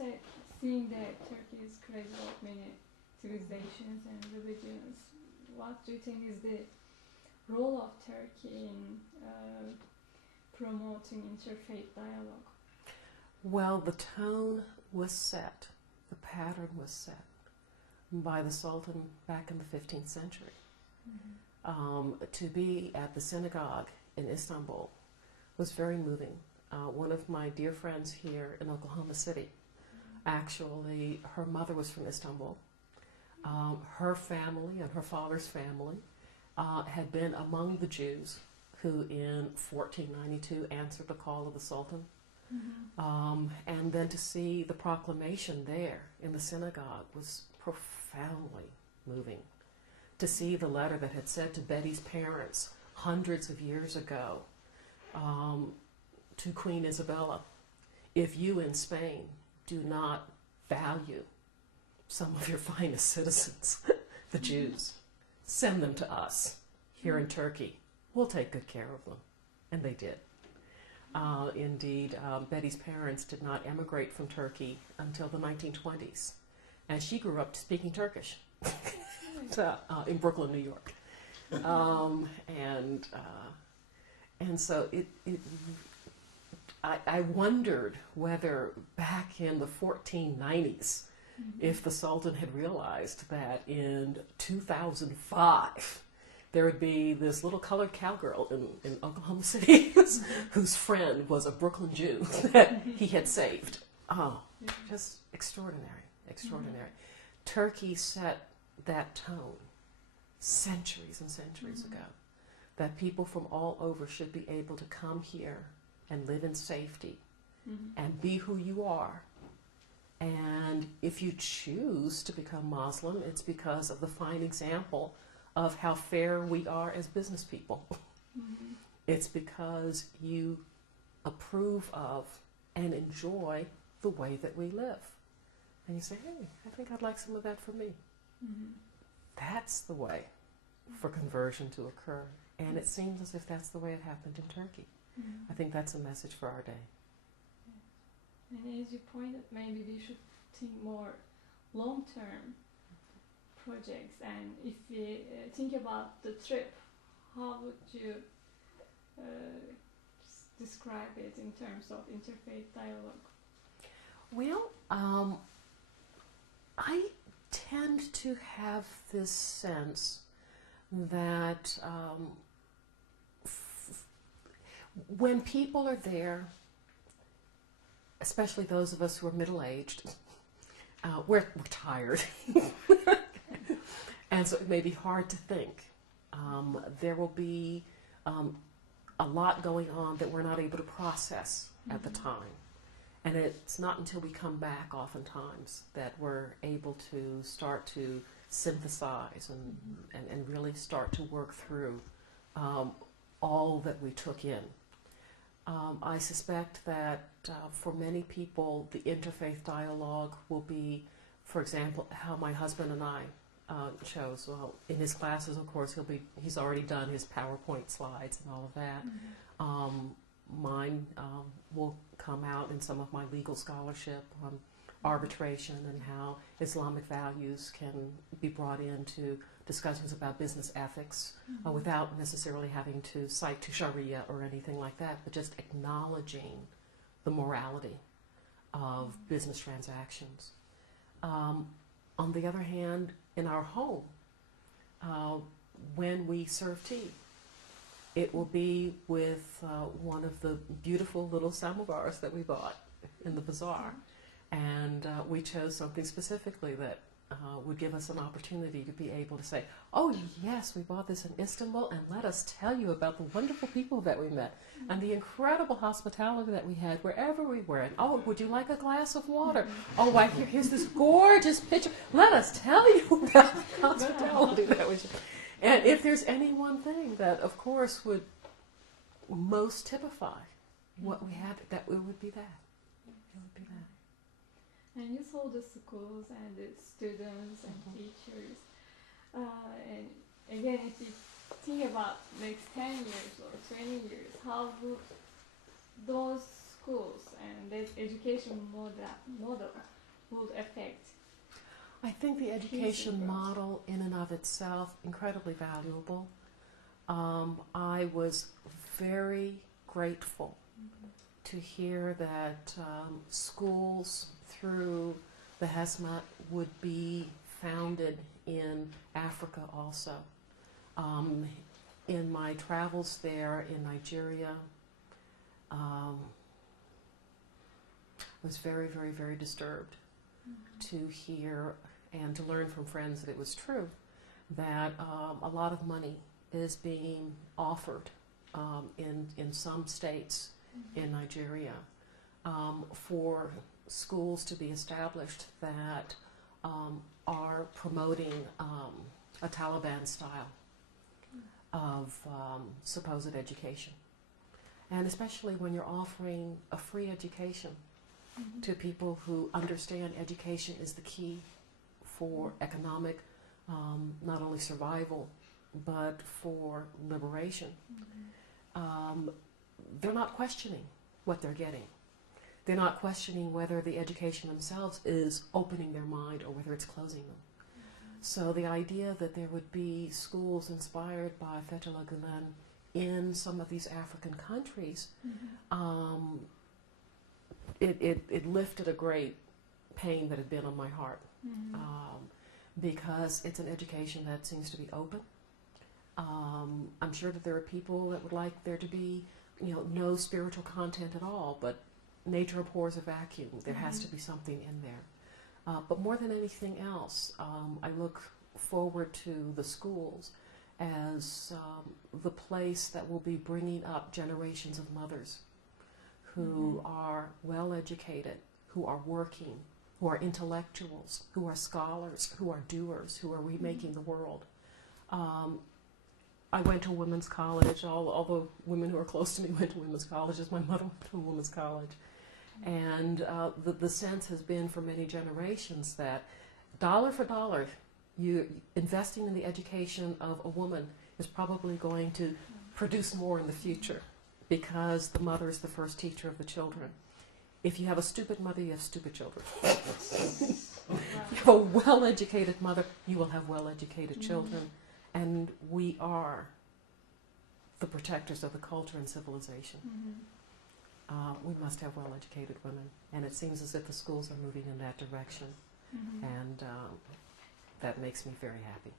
said, seeing that Turkey is cradle of many civilizations and religions, what do you think is the role of Turkey in promoting interfaith dialogue? Well, the tone was set, the pattern was set by the Sultan back in the 15th century. To be at the synagogue in Istanbul was very moving. One of my dear friends here in Oklahoma City, actually, her mother was from Istanbul. Her family and her father's family had been among the Jews who in 1492 answered the call of the Sultan. And then to see the proclamation there in the synagogue was profoundly moving. To see the letter that had said to Betty's parents hundreds of years ago, to Queen Isabella, if you in Spain do not value some of your finest citizens, the Jews, send them to us here in Turkey. We'll take good care of them. And they did. Indeed, Betty's parents did not emigrate from Turkey until the 1920s. And she grew up speaking Turkish in Brooklyn, New York. And so I wondered whether back in the 1490s, if the Sultan had realized that in 2005, there would be this little colored cowgirl in Oklahoma City whose friend was a Brooklyn Jew that he had saved. Oh, just extraordinary, extraordinary. Turkey set that tone centuries and centuries ago, that people from all over should be able to come here and live in safety and be who you are. And if you choose to become Muslim, it's because of the fine example of how fair we are as business people. It's because you approve of and enjoy the way that we live. And you say, hey, I think I'd like some of that for me. That's the way for conversion to occur. And it seems as if that's the way it happened in Turkey. I think that's a message for our day. And as you pointed, maybe we should think more long-term projects. And if we think about the trip, how would you describe it in terms of interfaith dialogue? Well, I tend to have this sense that when people are there, especially those of us who are middle-aged, we're tired. And so it may be hard to think. There will be a lot going on that we're not able to process at the time. And it's not until we come back oftentimes that we're able to start to synthesize and really start to work through all that we took in. I suspect that for many people, the interfaith dialogue will be, for example, how my husband and I chose. Well, in his classes, of course, he's already done his PowerPoint slides and all of that. Mine will come out in some of my legal scholarship on arbitration and how Islamic values can be brought into discussions about business ethics without necessarily having to cite to Sharia or anything like that, but just acknowledging the morality of business transactions. On the other hand, in our home, when we serve tea, it will be with one of the beautiful little samovars that we bought in the bazaar. And we chose something specifically that would give us an opportunity to be able to say, oh yes, we bought this in Istanbul, and let us tell you about the wonderful people that we met and the incredible hospitality that we had wherever we were. And oh, would you like a glass of water? Oh, why, here's this gorgeous picture. Let us tell you about the hospitality that we had. And if there's any one thing that, of course, would most typify what we had, that it would be that. It would be that. And you saw the schools and the students and teachers. And again, if you think about next 10 years or 20 years, how would those schools and that education model would affect? I think the education model in and of itself incredibly valuable. I was very grateful to hear that schools through the HESMAT would be founded in Africa also. In my travels there in Nigeria, I was very, very, very disturbed to hear and to learn from friends that it was true, that a lot of money is being offered in some states in Nigeria for schools to be established that are promoting a Taliban style of supposed education. And especially when you're offering a free education to people who understand education is the key for economic, not only survival, but for liberation. They're not questioning what they're getting. They're not questioning whether the education themselves is opening their mind or whether it's closing them. So the idea that there would be schools inspired by Fethullah Gulen in some of these African countries, it lifted a great pain that had been on my heart, because it's an education that seems to be open. I'm sure that there are people that would like there to be, no spiritual content at all, but nature abhors a vacuum. There has to be something in there. But more than anything else, I look forward to the schools as the place that will be bringing up generations of mothers who are well educated, who are working, who are intellectuals, who are scholars, who are doers, who are remaking the world. I went to women's college. All the women who are close to me went to women's colleges. My mother went to a women's college. And the sense has been for many generations that dollar for dollar, you investing in the education of a woman is probably going to produce more in the future, because the mother is the first teacher of the children. If you have a stupid mother, you have stupid children. If you have a well-educated mother, you will have well-educated children. And we are the protectors of the culture and civilization. We must have well-educated women, and it seems as if the schools are moving in that direction, and that makes me very happy.